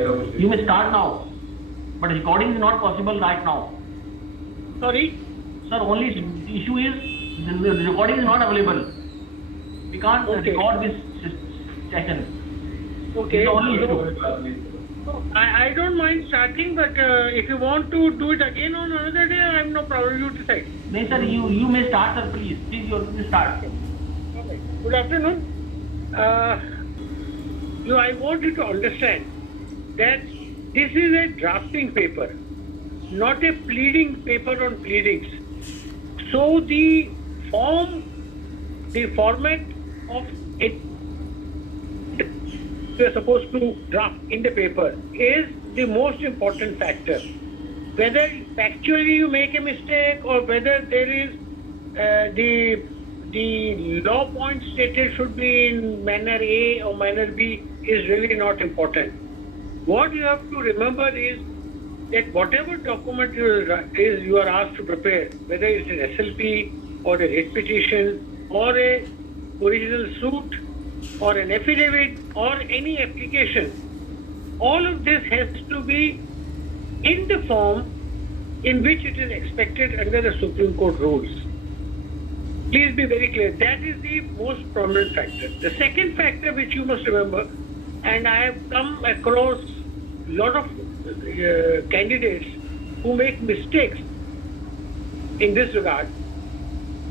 You may start now, but recording is not possible right now. Sorry? Sir, only the issue is the recording is not available. We can't record this session. Okay. It's the only issue. I don't mind starting, but if you want to do it again on another day, I have no problem. You decide. No, sir, you may start, sir, please. Please, you start. Okay. Good afternoon. I want you to understand that this is a drafting paper, not a pleading paper on pleadings. So the format of it you are supposed to draft in the paper is the most important factor. Whether factually you make a mistake or whether there is the law point stated should be in manner A or manner B is really not important. What you have to remember is that whatever document you are asked to prepare, whether it's an SLP or a writ petition or a original suit or an affidavit or any application, all of this has to be in the form in which it is expected under the Supreme Court rules. Please be very clear. That is the most prominent factor. The second factor which you must remember, and I have come across a lot of candidates who make mistakes in this regard,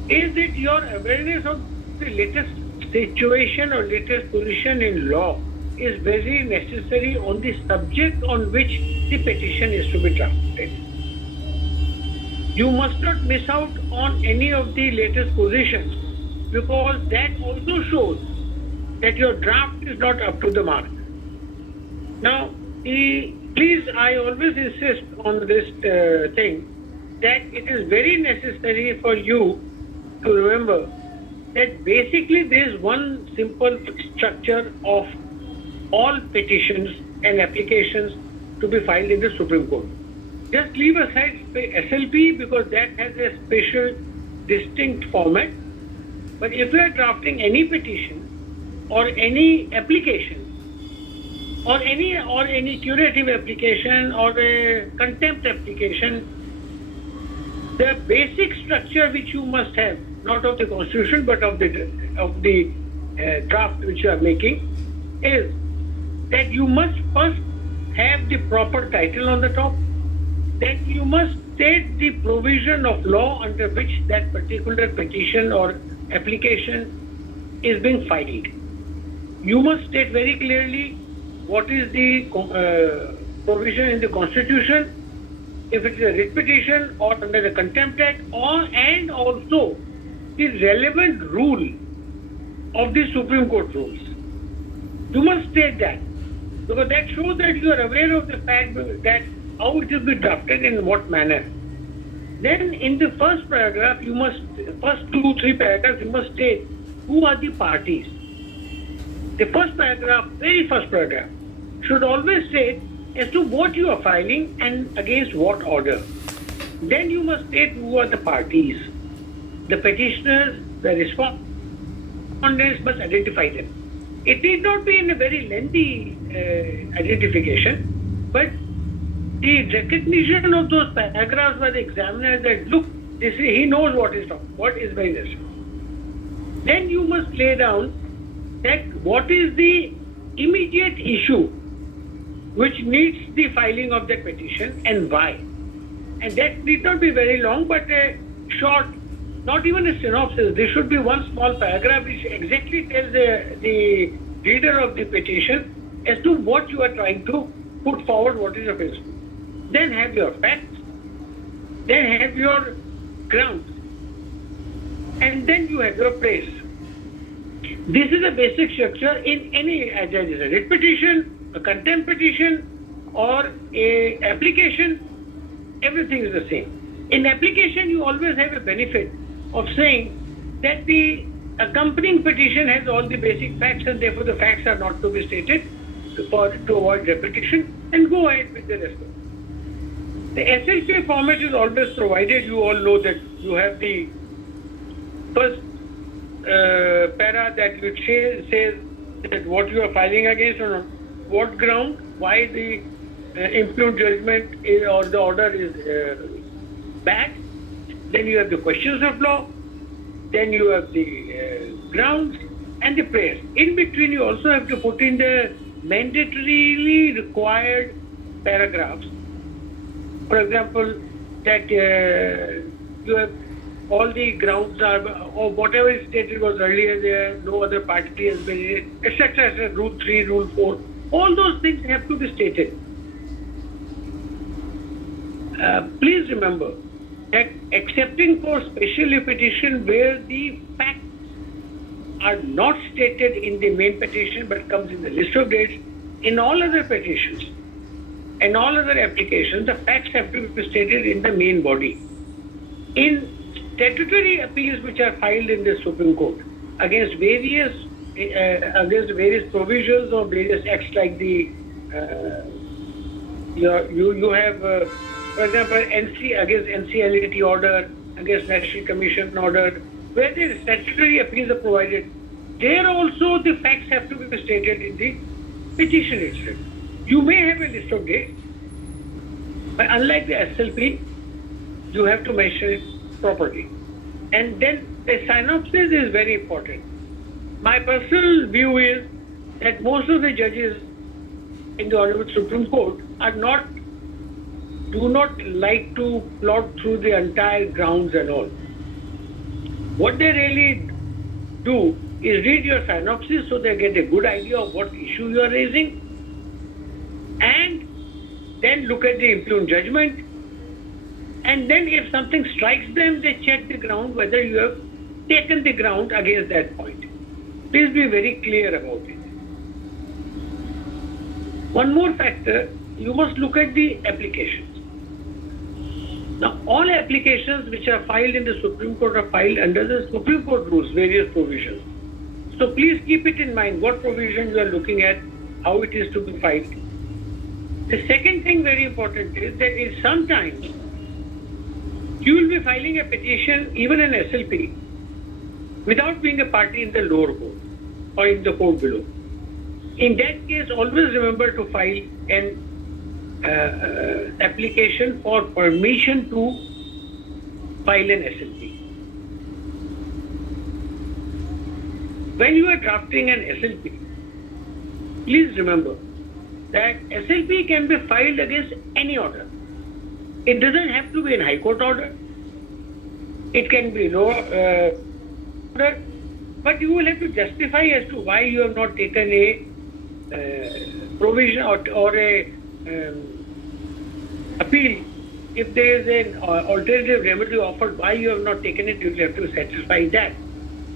is that your awareness of the latest situation or latest position in law is very necessary on the subject on which the petition is to be drafted. You must not miss out on any of the latest positions, because that also shows that your draft is not up to the mark. Now, please, I always insist on this thing, that it is very necessary for you to remember that basically there is one simple structure of all petitions and applications to be filed in the Supreme Court. Just leave aside SLP because that has a special distinct format. But if you are drafting any petition or any application or any curative application or a contempt application, the basic structure which you must have, not of the Constitution but of the draft which you are making, is that you must first have the proper title on the top. Then you must state the provision of law under which that particular petition or application is being filed. You must state very clearly what is the provision in the Constitution, if it is a writ petition or under the Contempt Act, and also the relevant rule of the Supreme Court rules. You must state that, because that shows that you are aware of the fact that how it will be drafted in what manner. Then in the first paragraph, first 2-3 paragraphs, you must state who are the parties. The first paragraph, very first paragraph, should always state as to what you are filing and against what order. Then you must state who are the parties. The petitioners, the respondents must identify them. It need not be in a very lengthy identification, but the recognition of those paragraphs by the examiner that, look, he knows what is very necessary. Then you must lay down that what is the immediate issue which needs the filing of that petition and why. And that need not be very long, but a short, not even a synopsis. There should be one small paragraph which exactly tells the reader of the petition as to what you are trying to put forward, what is your principle. Then have your facts, then have your grounds, and then you have your praise. This is a basic structure in any, as I said, writ petition, a contempt petition, or a application. Everything is the same. In application, you always have a benefit of saying that the accompanying petition has all the basic facts, and therefore the facts are not to be stated to avoid repetition, and go ahead with the rest of it. The SLP format is always provided. You all know that you have the first para that which says that what you are filing against on what ground, why the impugned judgment is, or the order is bad. Then you have the questions of law. Then you have the grounds and the prayers. In between, you also have to put in the mandatorily required paragraphs. For example, that you have all the grounds are, or whatever is stated was earlier there, no other party has been, etc., etc., Rule 3, Rule 4. All those things have to be stated. Please remember that accepting for special petition where the facts are not stated in the main petition but comes in the list of dates, in all other petitions and all other applications, the facts have to be stated in the main body. In statutory appeals which are filed in the Supreme Court against various provisions of various acts, like the you have for example against NCLAT order, against National Commission order, where the statutory appeals are provided, there also the facts have to be stated in the petition itself. You may have a list of dates, but unlike the SLP, you have to mention it properly. And then the synopsis is very important. My personal view is that most of the judges in the Honorable Supreme Court do not like to plot through the entire grounds and all. What they really do is read your synopsis so they get a good idea of what issue you are raising, and then look at the impugned judgment, and then if something strikes them, they check the ground whether you have taken the ground against that point. Please be very clear about it. One more factor, you must look at the applications. Now, all applications which are filed in the Supreme Court are filed under the Supreme Court rules, various provisions. So please keep it in mind what provision you are looking at, how it is to be filed. The second thing very important is that sometimes you will be filing a petition, even an SLP, without being a party in the lower court or in the court below. In that case, always remember to file an application for permission to file an SLP. When you are drafting an SLP, please remember that SLP can be filed against any order. It doesn't have to be a High Court order. It can be lower order, but you will have to justify as to why you have not taken a provision or a appeal. If there is an alternative remedy offered, why you have not taken it, you will have to satisfy that.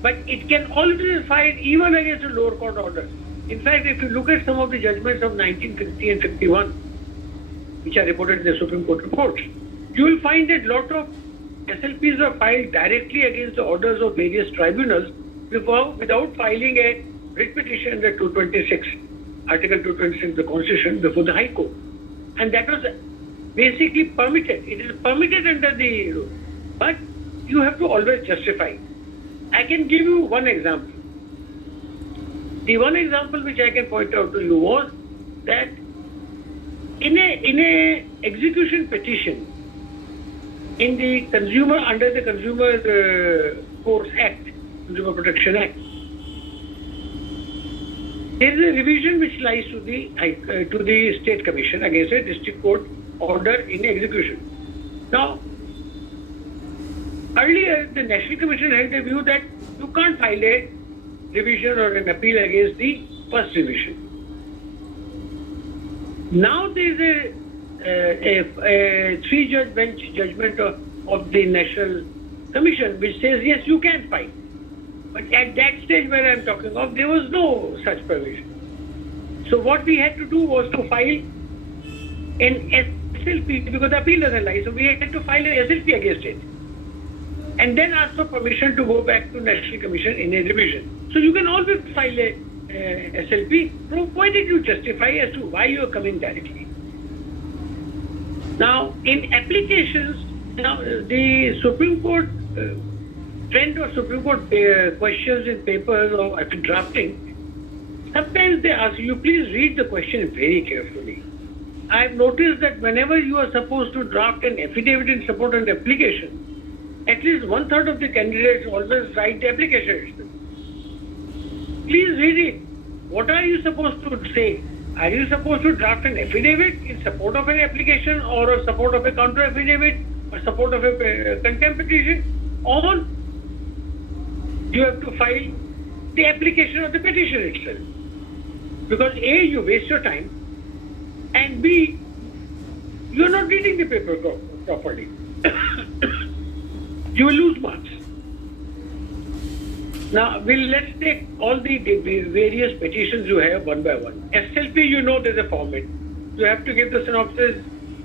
But it can also be filed even against a lower court order. In fact, if you look at some of the judgments of 1950 and 51, which are reported in the Supreme Court reports, you will find that a lot of SLPs are filed directly against the orders of various tribunals without filing a writ petition under 226, Article 226 of the Constitution before the High Court. And that was basically permitted. It is permitted under the law. But you have to always justify. I can give you one example. The one example which I can point out to you was that in a execution petition in the under the Consumer Courts Act, Consumer Protection Act, there is a revision which lies to the State Commission against a district court order in execution. Now, earlier the National Commission had the view that you can't file a revision or an appeal against the first revision. Now there is a three-judge bench judgment of the National Commission which says yes, you can file. But at that stage where I am talking of, there was no such provision. So what we had to do was to file an SLP, because the appeal doesn't lie. So we had to file an SLP against it, and then ask for permission to go back to National Commission in a revision. So you can always file a SLP, provided you justify as to why you are coming directly. Now, in applications, the Supreme Court trend or Supreme Court questions in papers or after drafting Sometimes they ask you, please read the question very carefully. I've noticed that whenever you are supposed to draft an affidavit in support of an application, at least 1/3 of the candidates always write the application itself. Please read it. What are you supposed to say? Are you supposed to draft an affidavit in support of an application or in support of a counter affidavit or support of a contempt petition? Or you have to file the application of the petition itself. Because A, you waste your time, and B, you're not reading the paper properly. You will lose marks. Now, let's take all the various petitions you have one by one. SLP, you know there's a format. You have to give the synopsis,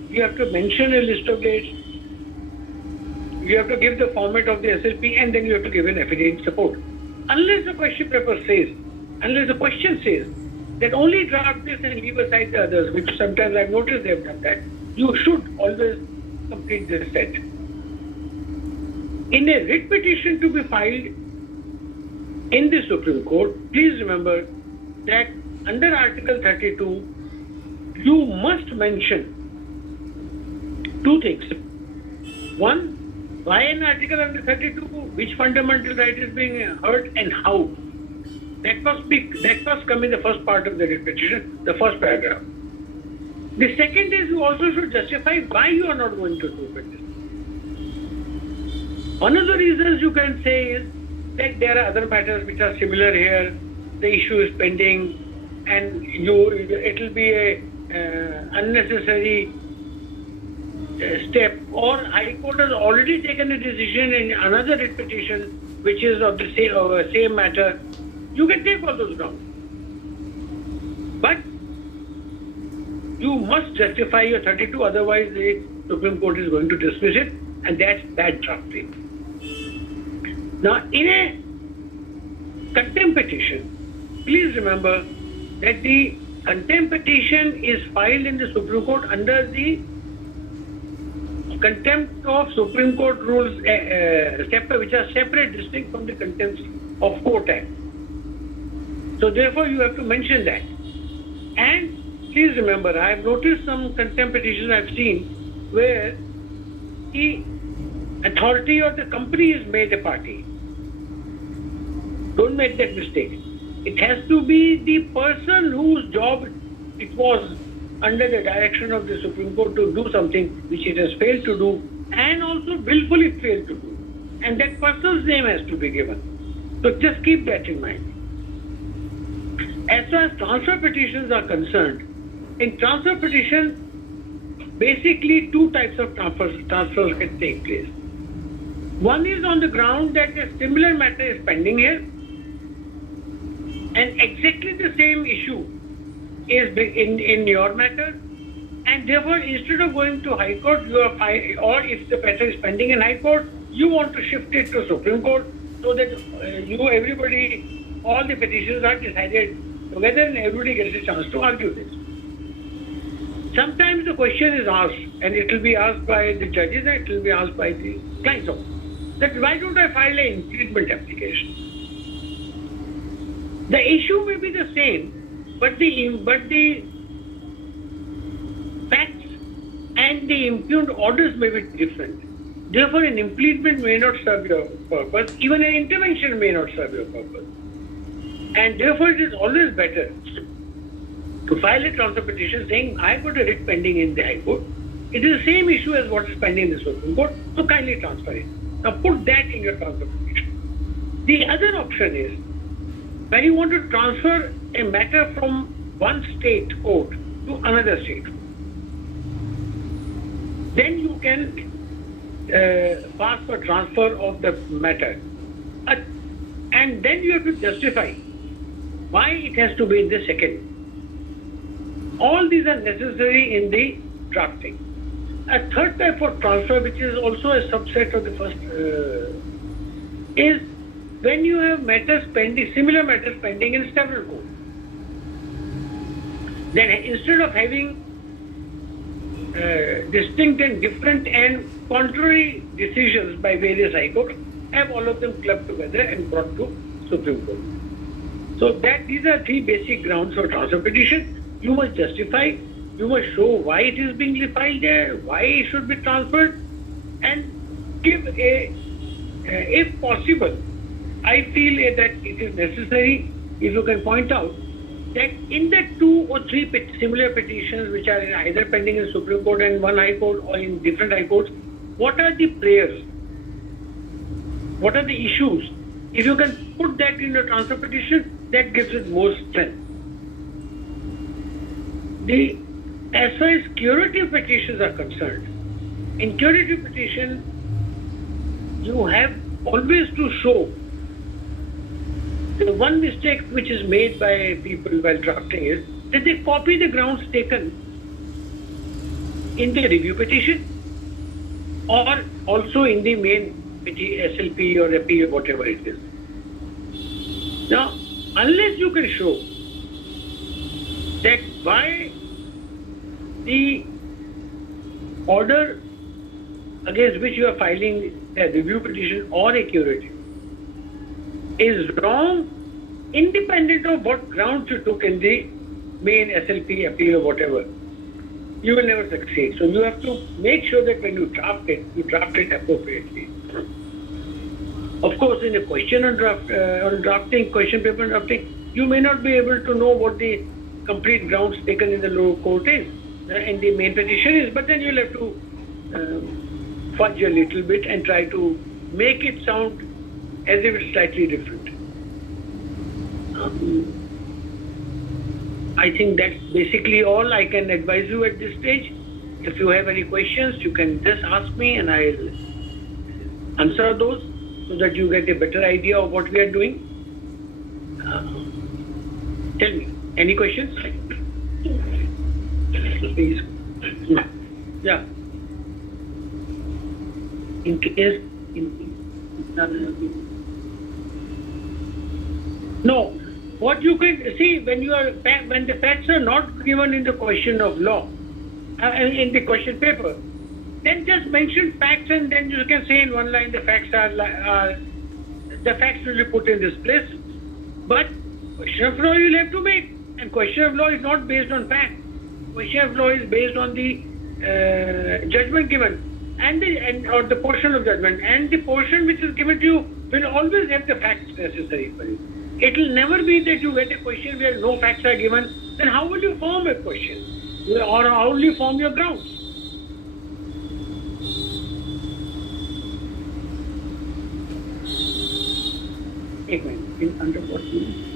you have to mention a list of dates, you have to give the format of the SLP, and then you have to give an affidavit support. Unless the question paper says, unless the question says that only draft this and leave aside the others, which sometimes I've noticed they've done that, you should always complete this set. In a writ petition to be filed in the Supreme Court, please remember that under Article 32, you must mention two things. One, why an article under 32, which fundamental right is being hurt and how. That must come in the first part of the writ petition, the first paragraph. The second is you also should justify why you are not going to do it. One of the reasons you can say is that there are other matters which are similar here, the issue is pending, and it will be a unnecessary step, or High Court has already taken a decision in another writ petition which is of the same matter. You can take all those grounds. But you must justify your 32, otherwise the Supreme Court is going to dismiss it, and that's bad drafting. Now, in a contempt petition, please remember that the contempt petition is filed in the Supreme Court under the contempt of Supreme Court rules, which are separate, distinct from the contempt of Court Act. So therefore, you have to mention that. And please remember, I have noticed some contempt petitions I've seen where the authority of the company is made a party. Don't make that mistake. It has to be the person whose job it was under the direction of the Supreme Court to do something which it has failed to do and also willfully failed to do. And that person's name has to be given. So just keep that in mind. As far as transfer petitions are concerned, in transfer petition, basically two types of transfers can take place. One is on the ground that a similar matter is pending here, and exactly the same issue is in your matter, and therefore instead of going to High Court, or if the matter is pending in High Court, you want to shift it to Supreme Court so that all the petitions are decided together and everybody gets a chance to argue this. Sometimes the question is asked, and it will be asked by the judges and it will be asked by the clients also, that why don't I file an infringement application? The issue may be the same, but the facts and the impugned orders may be different. Therefore, an impleadment may not serve your purpose, even an intervention may not serve your purpose. And therefore, it is always better to file a transfer petition saying, I got a writ pending in the High Court. It is the same issue as what is pending in the Supreme Court, so kindly transfer it. Now put that in your transfer petition. The other option is, when you want to transfer a matter from one state court to another state, then you can ask for transfer of the matter. And then you have to justify why it has to be in the second. All these are necessary in the drafting. A third type of transfer, which is also a subset of the first, is when you have matters pending, similar matters pending in several courts. Then instead of having distinct and different and contrary decisions by various high courts, have all of them clubbed together and brought to Supreme Court. So these are three basic grounds for transfer petition. You must justify, you must show why it is being filed there, why it should be transferred, and give if possible, I feel that it is necessary if you can point out that in the 2 or 3 similar petitions which are either pending in Supreme Court and one High Court or in different High Courts, what are the prayers? What are the issues? If you can put that in the transfer petition, that gives it more strength. As far as curative petitions are concerned, in curative petition, you have always to show the one mistake which is made by people while drafting is that they copy the grounds taken in the review petition or also in the main SLP or appeal, whatever it is. Now, unless you can show that why the order against which you are filing a review petition or a curative is wrong, independent of what grounds you took in the main SLP appeal or whatever, you will never succeed. So you have to make sure that when you draft it appropriately. Of course, in a question on drafting, question paper drafting, you may not be able to know what the complete grounds taken in the lower court is, in the main petition is, but then you'll have to fudge a little bit and try to make it sound as if it's slightly different. I think that's basically all I can advise you at this stage. If you have any questions, you can just ask me and I'll answer those so that you get a better idea of what we are doing. Tell me, any questions? Please. Yeah. In case... No. What you can see when the facts are not given in the question of law, in the question paper, then just mention facts and then you can say in one line the facts will be put in this place. But question of law you'll have to make, and question of law is not based on fact. Question of law is based on the judgment given or the portion of judgment, and the portion which is given to you will always have the facts necessary for you. It will never be that you get a question where no facts are given. Then how will you form a question? Or how will you form your grounds? एक minute. In under what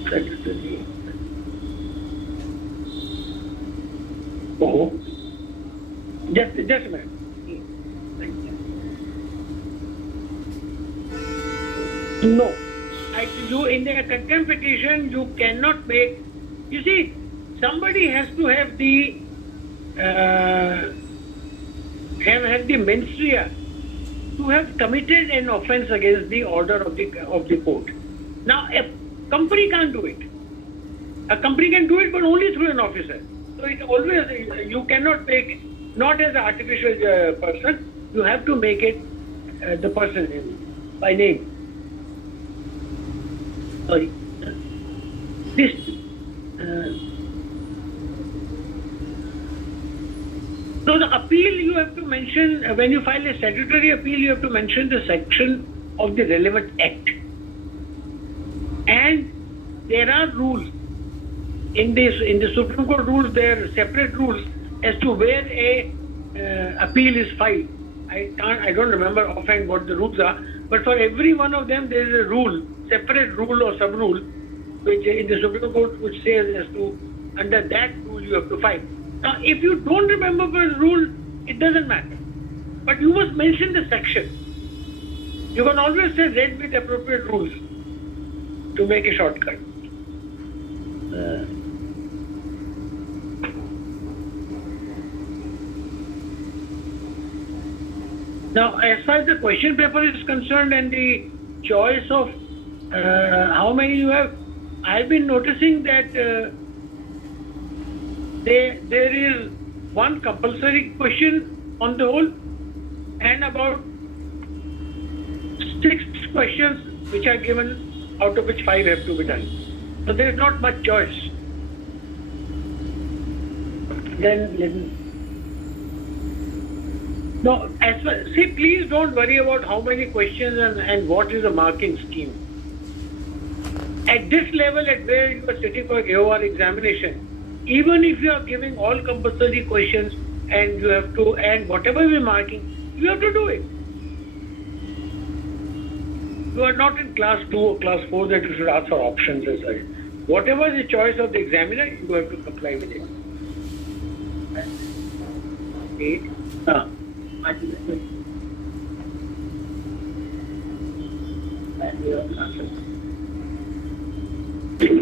statutory? Oh, just a minute. No. You in a contempt petition, you cannot make. You see, somebody has to have the mens rea to have committed an offence against the order of the court. Now, a company can't do it. A company can do it, but only through an officer. So it always you cannot make not as an artificial person. You have to make it the person by name. Sorry. This so the appeal you have to mention when you file a statutory appeal. You have to mention the section of the relevant act, and there are rules in the Supreme Court rules. There are separate rules as to where a appeal is filed. I don't remember offhand what the rules are, but for every one of them there is a rule, separate rule or sub rule, which in the Supreme Court which says as to under that rule you have to file. Now, if you don't remember the rule, it doesn't matter. But you must mention the section. You can always say read with appropriate rules to make a shortcut. Now, as far as the question paper is concerned and the choice of how many you have, I've been noticing that there is one compulsory question on the whole and about 6 questions which are given, out of which 5 have to be done. So there is not much choice. Then no, as well, see, please don't worry about how many questions and what is the marking scheme. At this level, at where you are sitting for AOR examination, even if you are giving all compulsory questions and you have to, and whatever you are marking, you have to do it. You are not in class 2 or class 4 that you should ask for options as well. Whatever is the choice of the examiner, you have to comply with it. 8.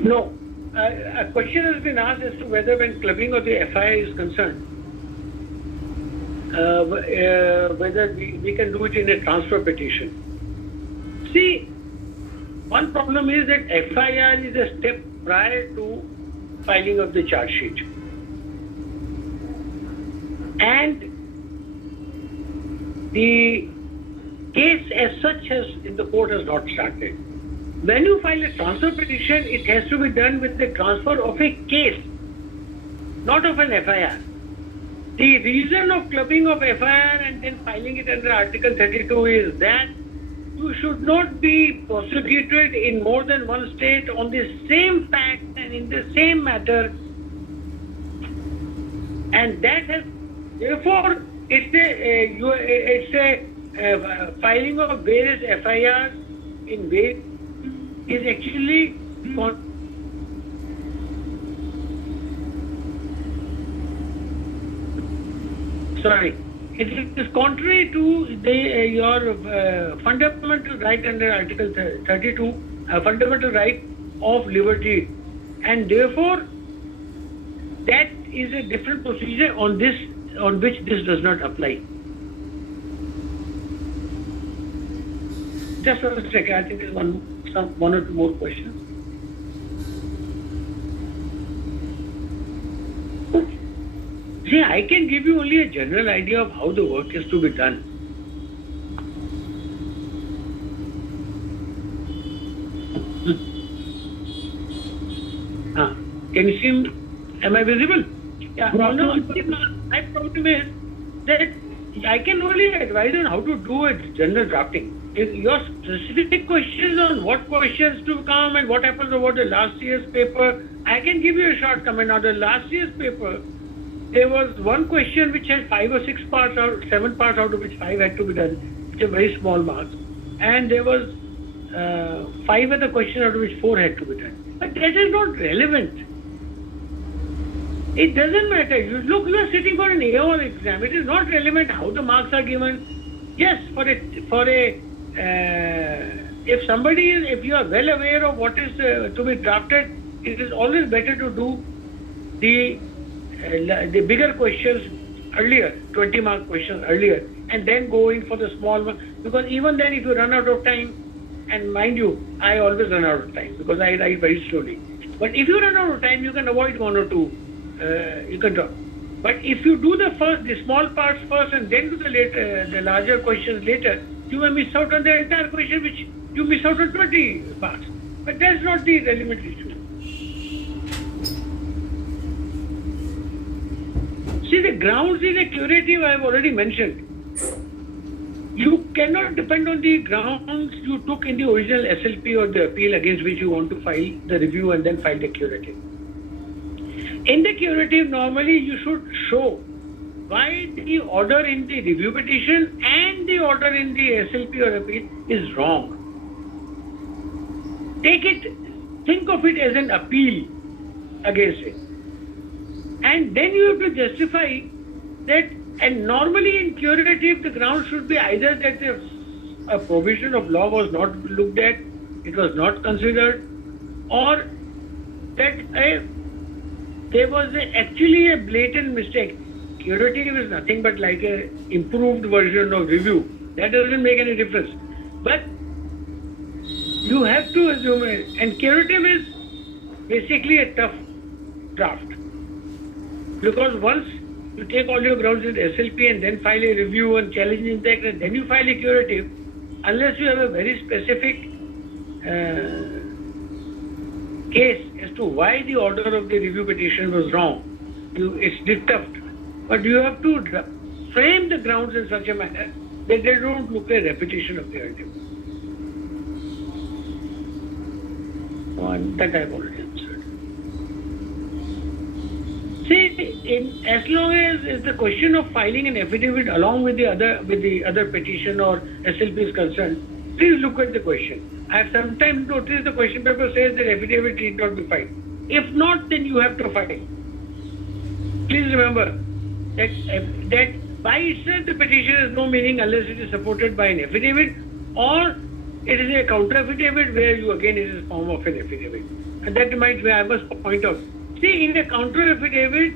No. A question has been asked as to whether when clubbing of the FII is concerned, whether we can do it in a transfer petition. See, one problem is that FIR is a step prior to filing of the charge sheet. And the case as such in the court has not started. When you file a transfer petition, it has to be done with the transfer of a case, not of an FIR. The reason of clubbing of FIR and then filing it under Article 32 is that you should not be prosecuted in more than one state on the same fact and in the same matter. And that has, therefore, it's a filing of various FIRs in various is actually it is contrary to your fundamental right under Article 32, fundamental right of liberty, and therefore that is a different procedure on which this does not apply. Just a second, I think there's one or two more questions. See, I can give you only a general idea of how the work is to be done. Can you see me? Am I visible? Yeah. No, my problem is that I can only advise on how to do a general drafting. If your specific questions on what questions to come and what happens about the last year's paper, I can give you a short comment. On the last year's paper, there was one question which had 5 or 6 parts or 7 parts, out of which 5 had to be done. It's a very small marks. And there was 5 other questions, out of which 4 had to be done. But that is not relevant. It doesn't matter. You are sitting for an AOR exam. It is not relevant how the marks are given. Yes, if you are well aware of what is to be drafted, it is always better to do the bigger questions earlier, 20-mark questions earlier, and then go in for the small one. Because even then, if you run out of time, and mind you, I always run out of time because I write very slowly. But if you run out of time, you can avoid 1 or 2. You can drop. But if you do the small parts first and then do the larger questions later, you may miss out on the entire question, which you miss out on 20 parts. But that's not the relevant issue. See, the grounds in a curative I have already mentioned. You cannot depend on the grounds you took in the original SLP or the appeal against which you want to file the review and then file the curative. In the curative, normally you should show why the order in the review petition and the order in the SLP or appeal is wrong. Think of it as an appeal against it. And then you have to justify that, and normally in curative, the ground should be either that a provision of law was not looked at, it was not considered, or that there was actually a blatant mistake. Curative is nothing but like an improved version of review. That doesn't make any difference. But you have to assume it. And curative is basically a tough draft. Because once you take all your grounds in SLP and then file a review and challenging that, and then you file a curative, unless you have a very specific case as to why the order of the review petition was wrong. It's disturbed, but you have to frame the grounds in such a manner that they don't look like repetition of the earlier one. That I've already answered. See, as long as the question of filing an affidavit along with the other petition or SLP is concerned, please look at the question. I have sometimes noticed the question paper says that affidavit need not be filed. If not, then you have to file. Please remember that by itself the petition has no meaning unless it is supported by an affidavit, or it is a counter affidavit where you again it is a form of an affidavit. And that I must point out. See, in a counter affidavit,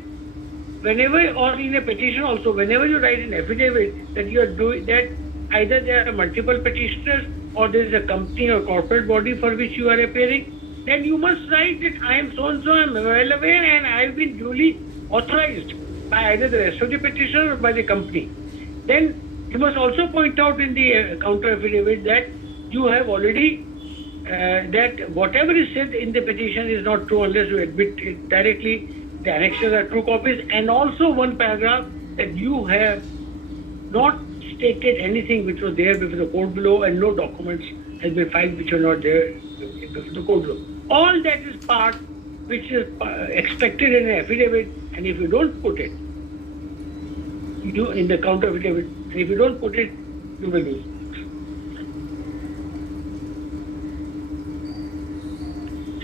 whenever, or in a petition also, whenever you write an affidavit that you are doing that, either there are multiple petitioners or there is a company or corporate body for which you are appearing, then you must write that I am so and so, I am well aware, and I have been duly authorized by either the rest of the petitioner or by the company. Then you must also point out in the counter affidavit that you have already that whatever is said in the petition is not true unless you admit it directly. The annexures are true copies, and also one paragraph that you have not stated anything which was there before the court below, and no documents has been filed which are not there before the court below. All that is part which is expected in an affidavit, and if you don't put it, you in the counter affidavit, and if you don't put it, you will lose.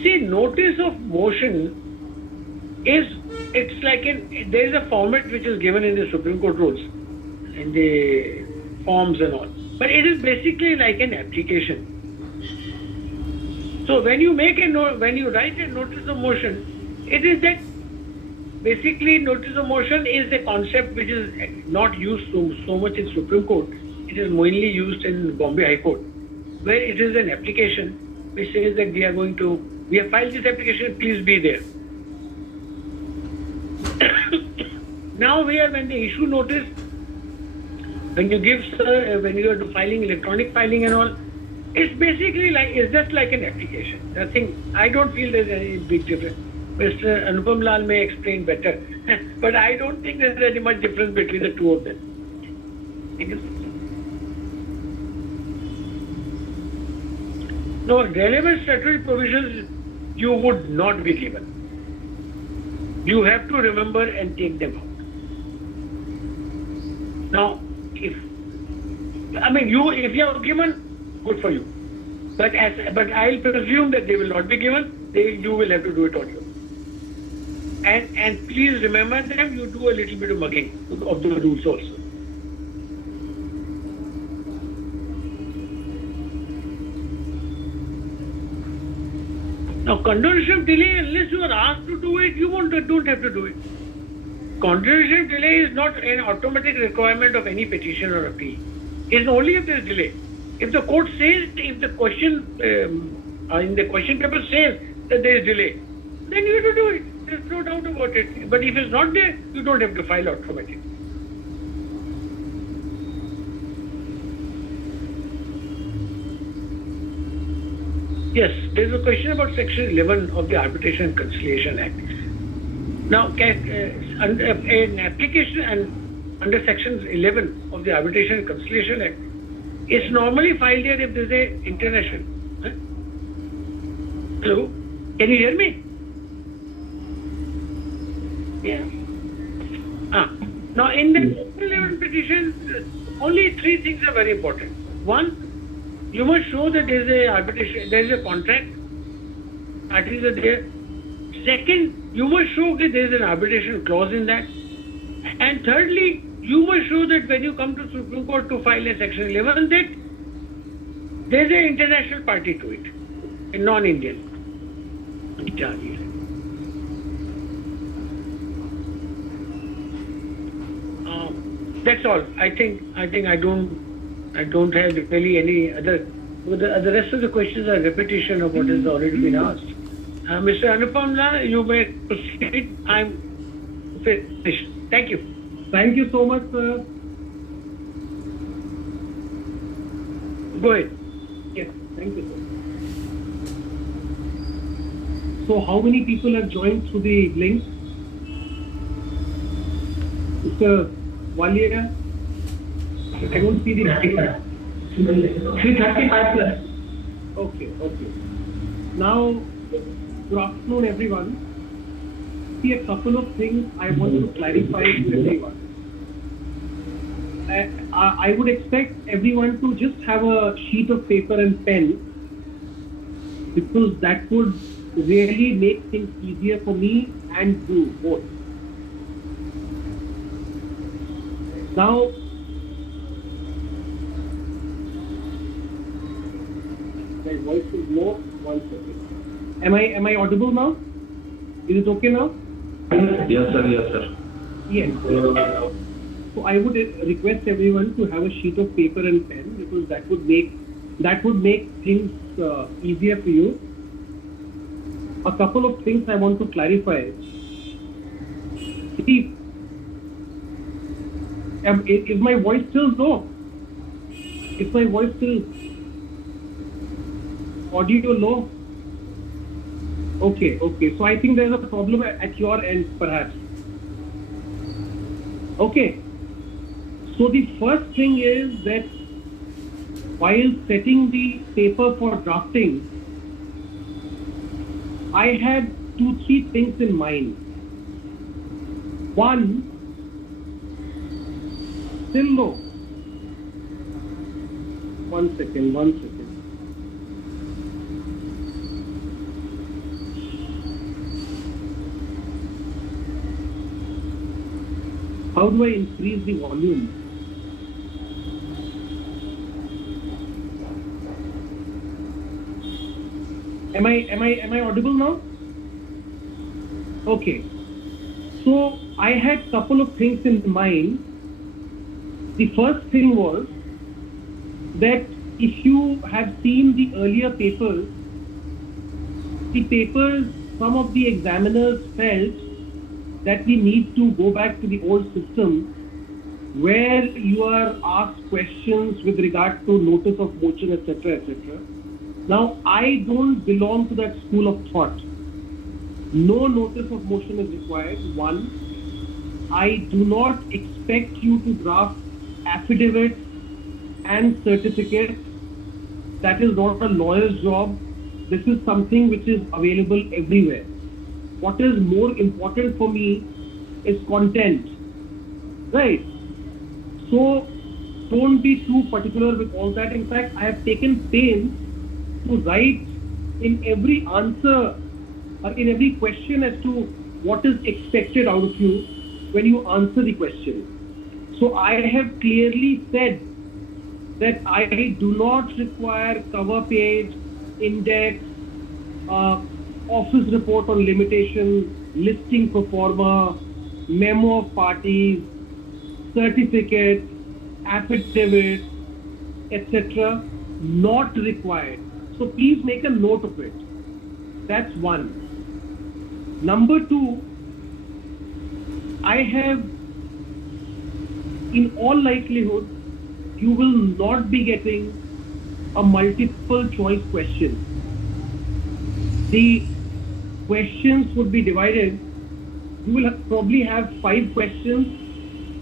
See, notice of motion it's like there is a format which is given in the Supreme Court rules, in the forms and all, but it is basically like an application. So when you make when you write a notice of motion, it is that basically notice of motion is a concept which is not used so much in Supreme Court. It is mainly used in Bombay High Court, where it is an application which says that we have filed this application, please be there. Now when they issue notice, when you give, when you are filing electronic filing and all, it's basically it's just like an application. Nothing, I don't feel there's any big difference. Mr. Anupam Lal may explain better, but I don't think there's any much difference between the two of them. No, relevant statutory provisions you would not be given. You have to remember and take them out. Now, if you are given, good for you. But I'll presume that they will not be given. You will have to do it on your own. And please remember them. You do a little bit of mugging of the rules also. Now, continuation of delay, unless you are asked to do it, you don't have to do it. Continuation of delay is not an automatic requirement of any petition or appeal. It's only if there is delay. If the court says, if the question in the question paper says that there is delay, then you have to do it. There's no doubt about it. But if it's not there, you don't have to file automatically. Yes, there's a question about Section 11 of the Arbitration and Conciliation Act. Now, an application under Section 11 of the Arbitration and Conciliation Act is normally filed here if there's a international. Hello? Can you hear me? Yeah. Now, in the Section 11 petition, only three things are very important. One, you must show that there is a arbitration, there is a contract, parties are there. Second, you must show that there is an arbitration clause in that. And thirdly, you must show that when you come to Supreme Court to file a Section 11, that there is an international party to it, a non-Indian. That's all. I think I don't have really any other. The rest of the questions are repetition of what has already been asked. Mr. Anupam Lal, you may proceed. I'm finished. Thank you. Thank you so much, sir. Go ahead. Yes, thank you, sir. So how many people have joined through the link? Mr. Walia? I don't see the link. 335 plus. Okay. Now, good afternoon, everyone. See, a couple of things I want to clarify to everyone. I would expect everyone to just have a sheet of paper and pen, because that would really make things easier for me and you both. Now, my voice is low. 1 second. Am I audible now? Is it okay now? Yes, sir. Yes. So I would request everyone to have a sheet of paper and pen, because that would make things easier for you. A couple of things I want to clarify. See, is my voice still low? Is my voice still audio low? Okay. So I think there's a problem at your end, perhaps. Okay. So the first thing is that while setting the paper for drafting, I had 2-3 things in mind. One, still low. 1 second. How do I increase the volume? Am I audible now? Okay. So I had couple of things in mind. The first thing was that if you have seen the earlier papers, some of the examiners felt that we need to go back to the old system where you are asked questions with regard to notice of motion, etc. Now, I don't belong to that school of thought. No notice of motion is required. One, I do not expect you to draft affidavits and certificates. That is not a lawyer's job. This is something which is available everywhere. What is more important for me is content, right? So don't be too particular with all that. In fact, I have taken pains to write in every answer or in every question as to what is expected out of you when you answer the question. So I have clearly said that I do not require cover page, index, office report on limitation, listing pro forma, memo of parties, certificate, affidavit, etc. not required. So please make a note of it. That's one. Number two, I have, in all likelihood, you will not be getting a multiple choice question. The questions would be divided. You will probably have 5 questions,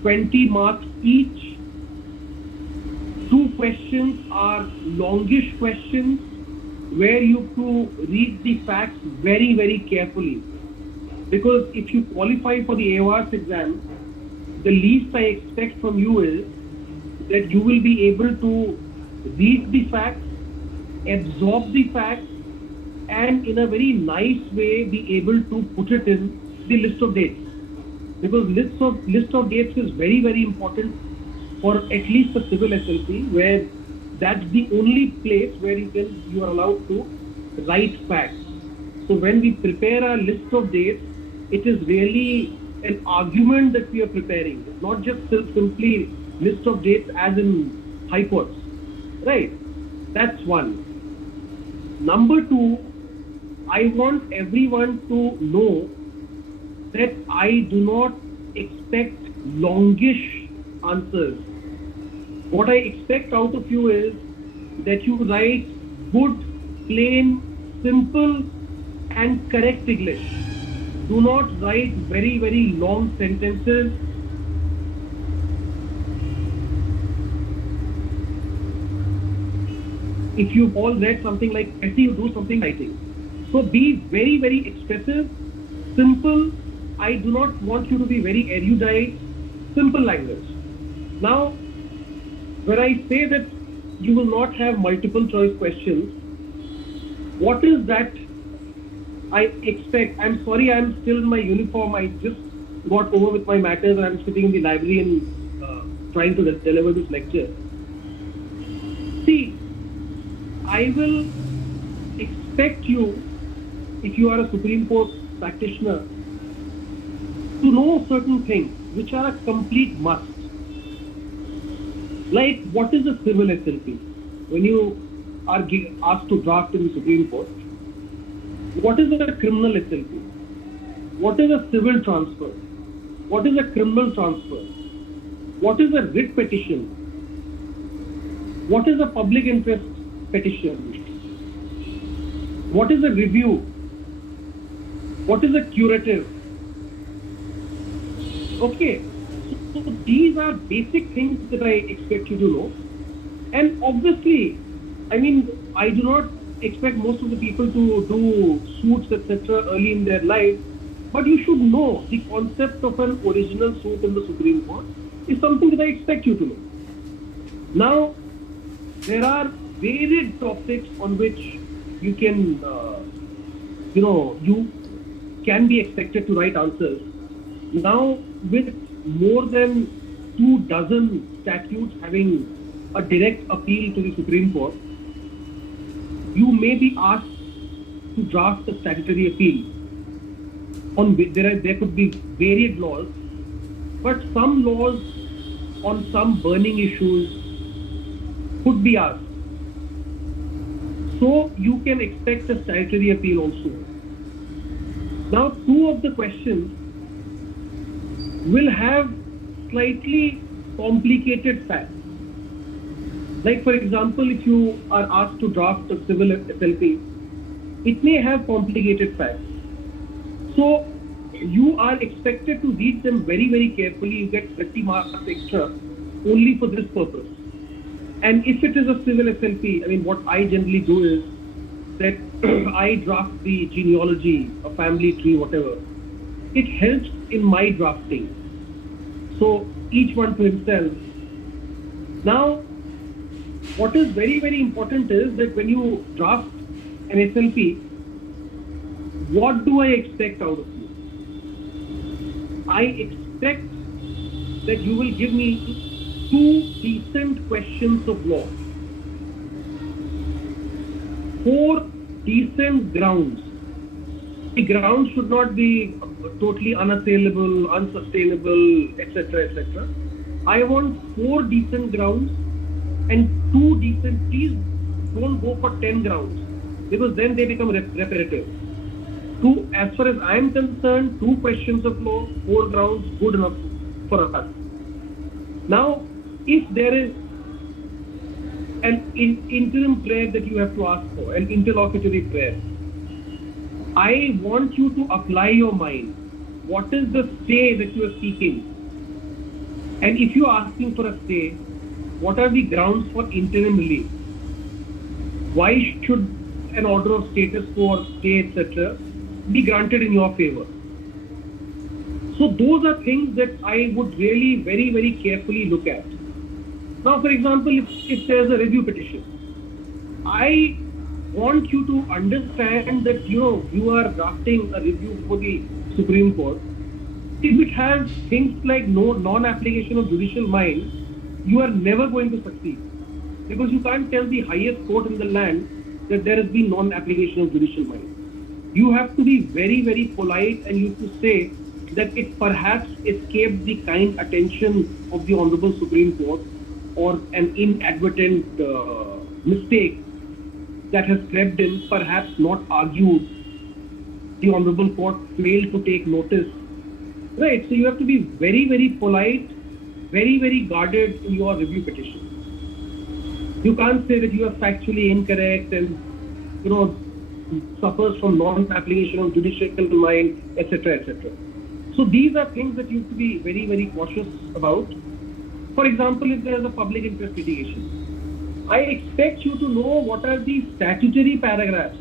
20 marks each. 2 questions are longish questions where you have to read the facts very, very carefully. Because if you qualify for the AOR exam, the least I expect from you is that you will be able to read the facts, absorb the facts, and in a very nice way be able to put it in the list of dates. Because list of dates is very, very important for at least the civil SLC, where that's the only place where you are allowed to write facts. So when we prepare our list of dates, it is really an argument that we are preparing, not just simply list of dates as in high courts, right? That's one. Number two, I want everyone to know that I do not expect longish answers. What I expect out of you is that you write good, plain, simple, and correct English. Do not write very, very long sentences. If you've all read something like essay, you do something writing. So be very, very expressive, simple. I do not want you to be very erudite, simple language. Now, when I say that you will not have multiple choice questions, what is that I expect? I'm sorry, I'm still in my uniform. I just got over with my matters and I'm sitting in the library and trying to deliver this lecture. See, I will expect you, if you are a Supreme Court practitioner, to know certain things which are a complete must. Like, what is a civil SLP? When you are asked to draft in the Supreme Court, what is a criminal SLP? What is a civil transfer? What is a criminal transfer? What is a writ petition? What is a public interest petition? What is a review? What is a curative? Okay, so these are basic things that I expect you to know. And obviously, I mean, I do not expect most of the people to do suits, etc. early in their life, but you should know the concept of an original suit in the Supreme Court is something that I expect you to know. Now, there are varied topics on which you can, you can be expected to write answers. Now, with more than 24 statutes having a direct appeal to the Supreme Court, you may be asked to draft a statutory appeal. There could be varied laws, but some laws on some burning issues could be asked. So you can expect a statutory appeal also. Now, two of the questions will have slightly complicated facts. Like, for example, if you are asked to draft a civil SLP, it may have complicated facts. So you are expected to read them very, very carefully. You get 30 marks extra only for this purpose. And if it is a civil SLP, I mean, what I generally do is that I draft the genealogy, a family tree, whatever. It helps in my drafting. So each one to himself. Now, what is very, very important is that when you draft an SLP, what do I expect out of you? I expect that you will give me 2 decent questions of law, 4 decent grounds. The grounds should not be totally unassailable, unsustainable, etc., etc. I want 4 decent grounds and 2 decent. Please don't go for 10 grounds because then they become repetitive. As far as I am concerned, 2 questions of law, 4 grounds, good enough for us. Now, if there is an interim prayer that you have to ask for, an interlocutory prayer, I want you to apply your mind. What is the stay that you are seeking? And if you are asking for a stay, what are the grounds for interim relief? Why should an order of status quo, stay, etc., be granted in your favor? So those are things that I would really very, very carefully look at. Now, for example, if there's a review petition, I want you to understand that you are drafting a review for the Supreme Court. If it has things like no non-application of judicial mind, you are never going to succeed, because you can't tell the highest court in the land that there has been non-application of judicial mind. You have to be very, very polite, and you have to say that it perhaps escaped the kind attention of the Honorable Supreme Court, or an inadvertent mistake that has crept in, perhaps not argued. The Honorable Court failed to take notice. Right, so you have to be very, very polite, very, very guarded in your review petition. You can't say that you are factually incorrect and, suffers from non-application of judicial mind, etc., etc. So these are things that you have to be very, very cautious about. For example, if there is a public interest litigation, I expect you to know what are the statutory paragraphs.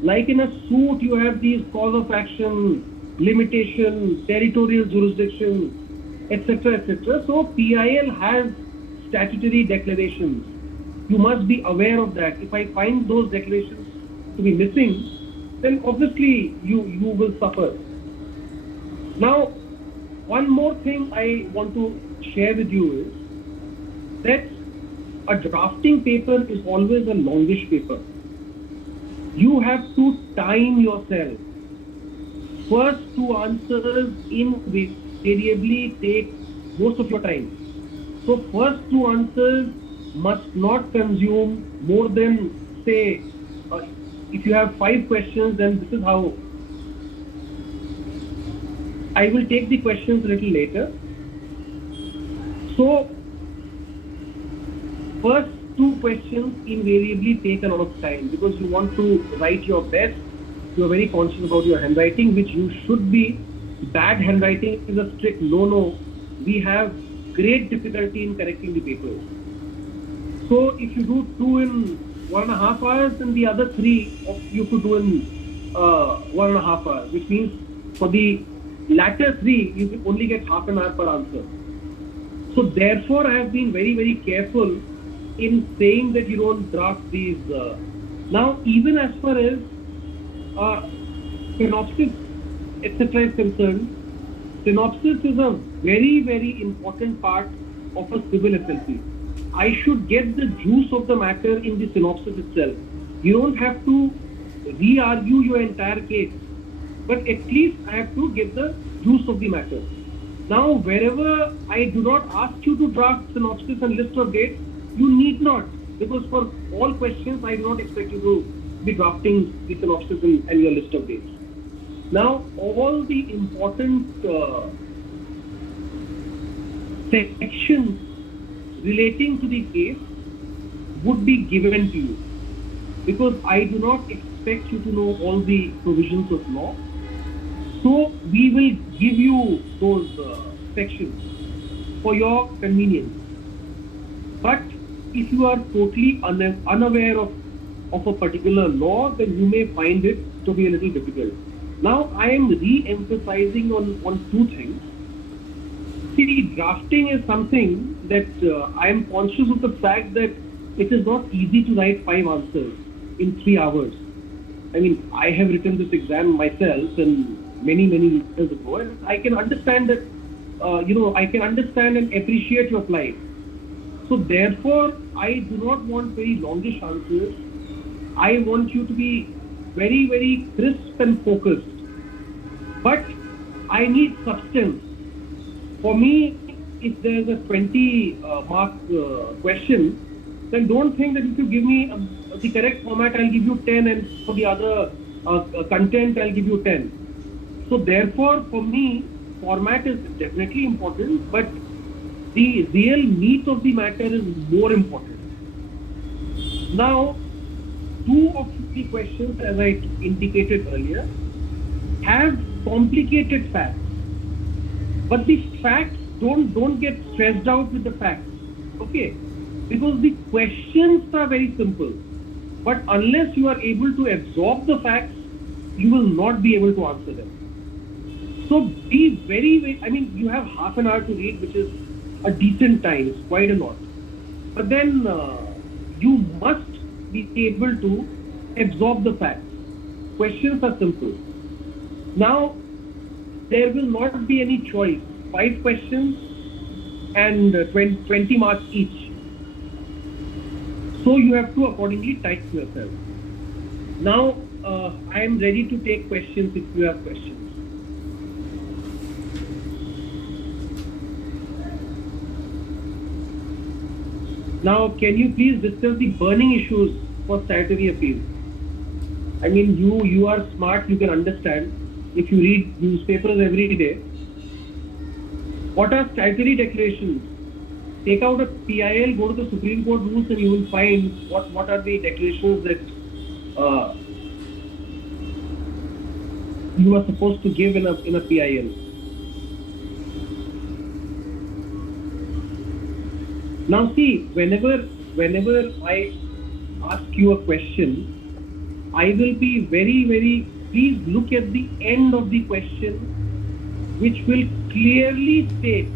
Like in a suit, you have these cause of action, limitation, territorial jurisdiction, etc., etc. So PIL has statutory declarations. You must be aware of that. If I find those declarations to be missing, then obviously you will suffer. Now, one more thing I want to share with you is that a drafting paper is always a longish paper. You have to time yourself. First two answers invariably take most of your time. So first two answers must not consume more than, say, if you have 5 questions, then this is how. I will take the questions a little later. So first 2 questions invariably take a lot of time because you want to write your best. You are very conscious about your handwriting, which you should be. Bad handwriting is a strict no-no. We have great difficulty in correcting the papers. So if you do 2 in 1.5 hours, then the other 3 you could do in 1.5 hours, which means for the latter 3, you only get half an hour per answer. So therefore, I have been very, very careful in saying that you don't draft these. Now, even as far as synopsis, etc. is concerned, synopsis is a very, very important part of a civil SLP. I should get the juice of the matter in the synopsis itself. You don't have to re-argue your entire case, but at least I have to get the juice of the matter. Now, wherever I do not ask you to draft synopsis and list of dates, you need not, because for all questions, I do not expect you to be drafting the synopsis and your list of dates. Now, all the important sections relating to the case would be given to you, because I do not expect you to know all the provisions of law. So we will give you those sections for your convenience. But if you are totally unaware of a particular law, then you may find it to be a little difficult. Now, I am re-emphasizing on 2 things. See, drafting is something that I am conscious of the fact that it is not easy to write 5 answers in 3 hours. I mean, I have written this exam myself and many years ago, and I can understand that, I can understand and appreciate your plight. So therefore, I do not want very longish answers. I want you to be very, very crisp and focused. But I need substance. For me, if there is a 20-mark question, then don't think that if you give me the correct format, I'll give you 10, and for the other content, I'll give you 10. So therefore, for me, format is definitely important, but the real meat of the matter is more important. Now, 2 of the questions, as I indicated earlier, have complicated facts. But the facts, don't get stressed out with the facts, okay? Because the questions are very simple. But unless you are able to absorb the facts, you will not be able to answer them. So be very, you have half an hour to read, which is a decent time, it's quite a lot. But then you must be able to absorb the facts. Questions are simple. Now, there will not be any choice. 5 questions and 20 marks each. So you have to accordingly type to yourself. Now, I am ready to take questions if you have questions. Now, can you please discuss the burning issues for statutory appeal? I mean, you are smart, you can understand. If you read newspapers every day, what are statutory declarations? Take out a PIL, go to the Supreme Court rules, and you will find what are the declarations that you are supposed to give in a PIL. Now see, whenever I ask you a question, I will be very, please look at the end of the question, which will clearly state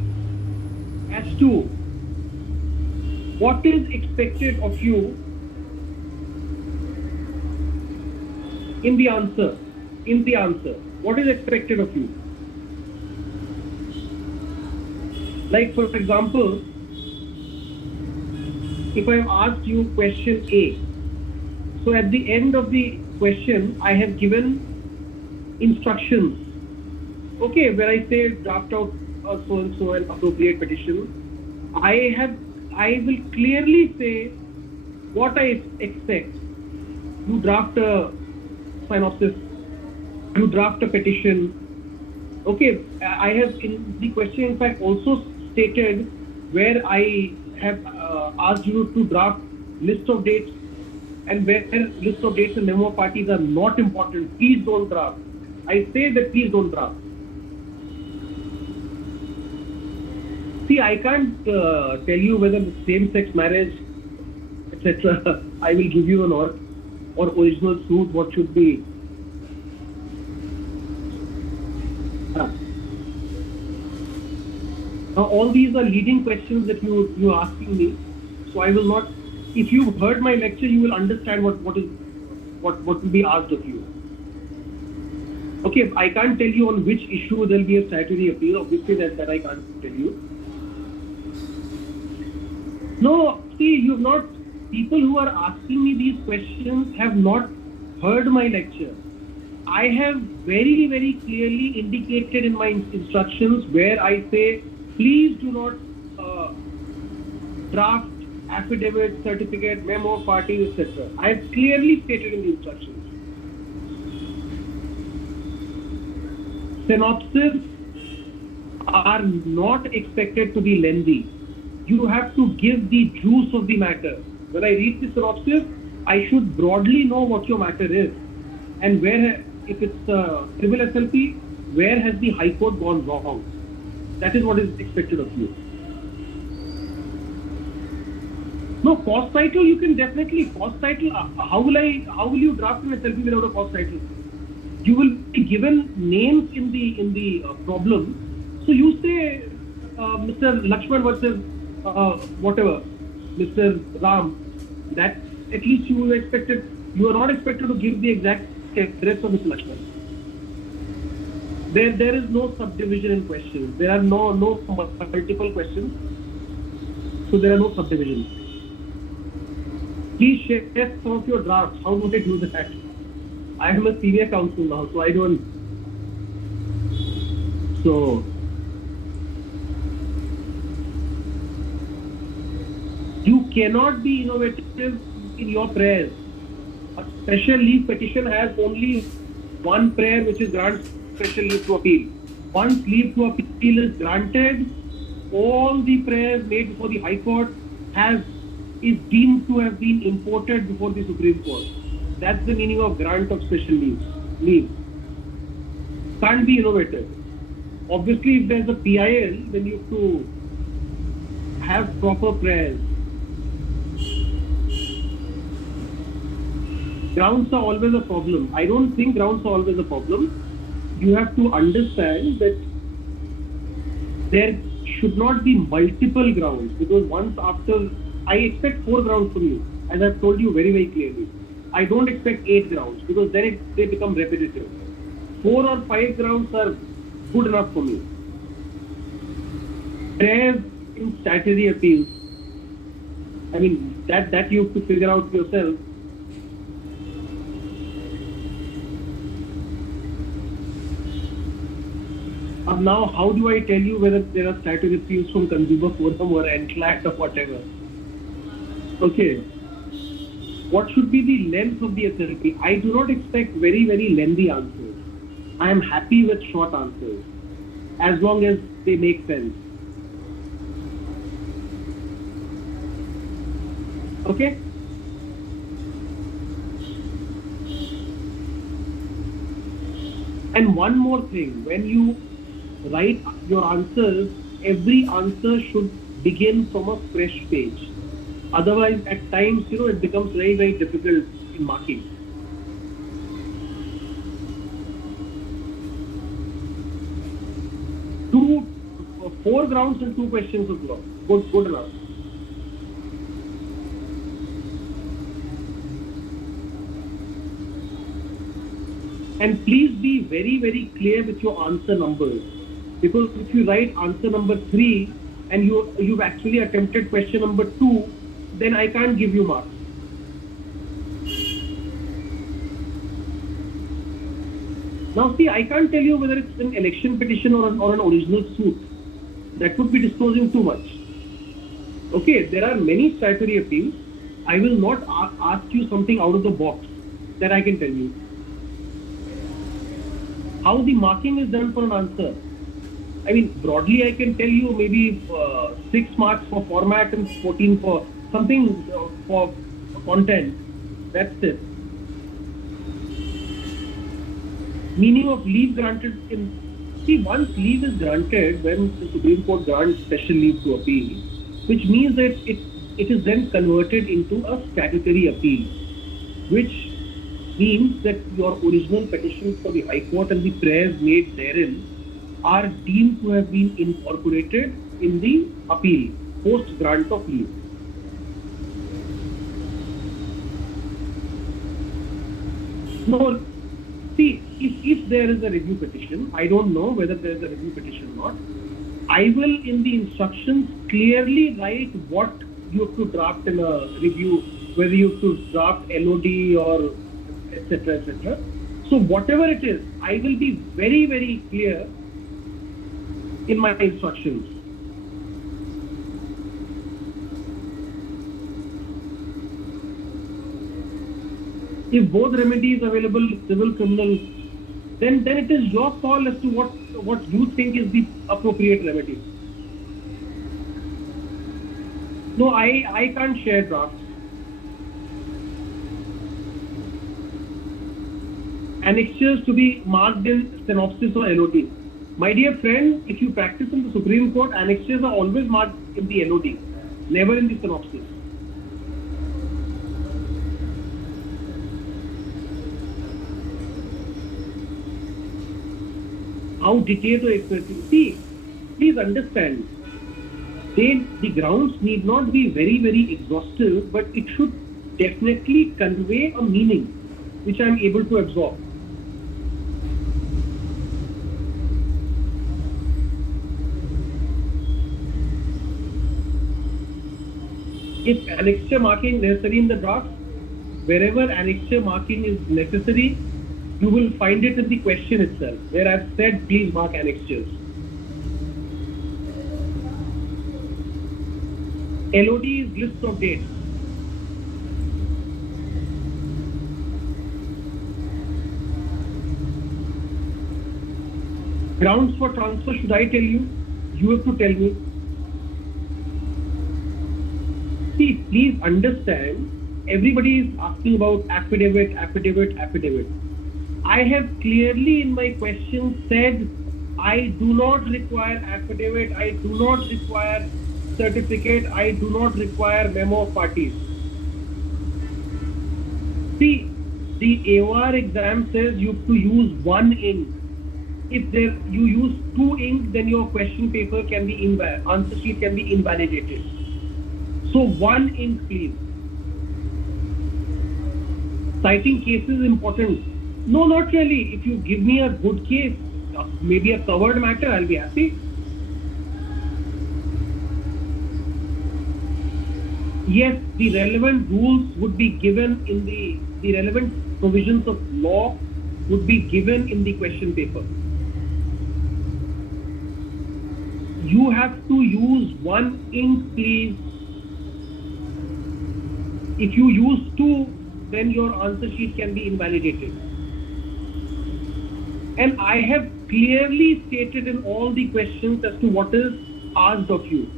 as to what is expected of you in the answer. What is expected of you? Like, for example, if I have asked you question A, so at the end of the question, I have given instructions. Okay, where I say draft out so and so an appropriate petition. I will clearly say what I expect. You draft a synopsis, you draft a petition. Okay, I have in the question, in fact, also stated where I have asked you to draft list of dates, and where list of dates and memo of parties are not important. Please don't draft. I say that please don't draft. See, I can't tell you whether same-sex marriage, etc. I will give you an or original suit, what should be. Now, all these are leading questions that you are asking me. So I will not. If you've heard my lecture, you will understand what will be asked of you. Okay, I can't tell you on which issue there will be a statutory appeal. Obviously, that I can't tell you. No, see, you've not. People who are asking me these questions have not heard my lecture. I have very clearly indicated in my instructions where I say, please do not draft affidavit, certificate, memo, parties, etc. I have clearly stated in the instructions. Synopses are not expected to be lengthy. You have to give the juice of the matter. When I read the synopsis, I should broadly know what your matter is, and where, if it's civil SLP, where has the High Court gone wrong. That is what is expected of you. No, cost title, you can definitely, cost title, how will you draft an SLP without a cost title? You will be given names in the problem. So you say Mr. Lakshman versus whatever, Mr. Ram, that at least you are not expected to give the exact address of Mr. Lakshman. There is no subdivision in questions. There are no multiple questions. So there are no subdivisions. Please share some of your drafts. How do I do that? I am a senior counsel now, so I don't. So you cannot be innovative in your prayers. A special leave petition has only one prayer, which is grant special leave to appeal. Once leave to appeal is granted, all the prayers made before the High Court is deemed to have been imported before the Supreme Court. That's the meaning of grant of special leave. Can't be innovative. Obviously, if there's a PIL, then you have to have proper prayers. Grounds are always a problem. I don't think grounds are always a problem. You have to understand that there should not be multiple grounds, because once after, I expect 4 grounds from you, as I've told you very clearly. I don't expect 8 grounds, because then they become repetitive. 4 or 5 grounds are good enough for me. Prayers in statutory appeals, I mean, that you have to figure out yourself. Now, how do I tell you whether there are statutory appeals from Consumer Forum or NCLAT or whatever? Okay. What should be the length of the SLP? I do not expect very lengthy answers. I am happy with short answers, as long as they make sense. Okay? And one more thing, when you write your answers, every answer should begin from a fresh page. Otherwise, at times, it becomes very, very difficult in marking. Four grounds and 2 questions of law. Good enough. And please be very, very clear with your answer numbers. Because if you write answer number 3 and you've actually attempted question number 2, then I can't give you marks. Now see, I can't tell you whether it's an election petition or an original suit. That would be disclosing too much. Okay, there are many statutory appeals. I will not ask you something out of the box. That I can tell you. How the marking is done for an answer. I mean, broadly I can tell you maybe 6 marks for format and 14 for something for content. That's it. Meaning of leave granted in... See, once leave is granted, when the Supreme Court grants special leave to appeal, which means that it is then converted into a statutory appeal, which means that your original petition for the High Court and the prayers made therein are deemed to have been incorporated in the appeal, post grant of leave. No, see, if there is a review petition, I don't know whether there is a review petition or not, I will in the instructions clearly write what you have to draft in a review, whether you have to draft LOD or etc. etc. So whatever it is, I will be very, very clear in my instructions. If both remedies available, civil, criminal, then it is your call as to what you think is the appropriate remedy. No, I can't share drafts. Annexures to be marked in synopsis or LOD. My dear friend, if you practice in the Supreme Court, annexures are always marked in the LOD, never in the synopsis. How detailed or expressive? See, please understand, the grounds need not be very, very exhaustive, but it should definitely convey a meaning which I am able to absorb. If annexure marking necessary in the draft, wherever annexure marking is necessary, you will find it in the question itself, where I've said please mark annexures. LOD is list of dates. Grounds for transfer, should I tell you? You have to tell me. See, please understand, everybody is asking about affidavit. I have clearly in my question said, I do not require affidavit, I do not require certificate, I do not require memo of parties. See, the AOR exam says you have to use 1 ink. If you use 2 ink, then your question paper can be answer sheet can be invalidated. So 1 ink, please. Citing cases is important. No, not really. If you give me a good case, maybe a covered matter, I'll be happy. Yes, the relevant rules would be given in the relevant provisions of law would be given in the question paper. You have to use 1 ink, please. If you use 2, then your answer sheet can be invalidated. And I have clearly stated in all the questions as to what is asked of you.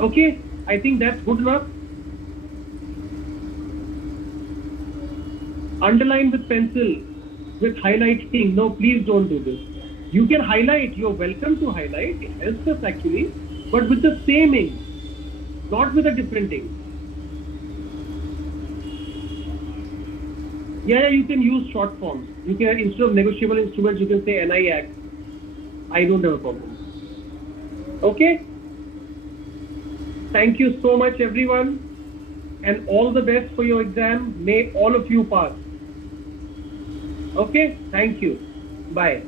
Okay, I think that's good enough. underline with pencil, with highlighting. No, please don't do this. You can highlight, you're welcome to highlight, it helps us actually, but with the same ink, not with a different ink. Yeah, you can use short forms. You can, instead of negotiable instruments, you can say NI Act. I don't have a problem. Okay? Thank you so much, everyone, and all the best for your exam. May all of you pass. Okay? Thank you. Bye.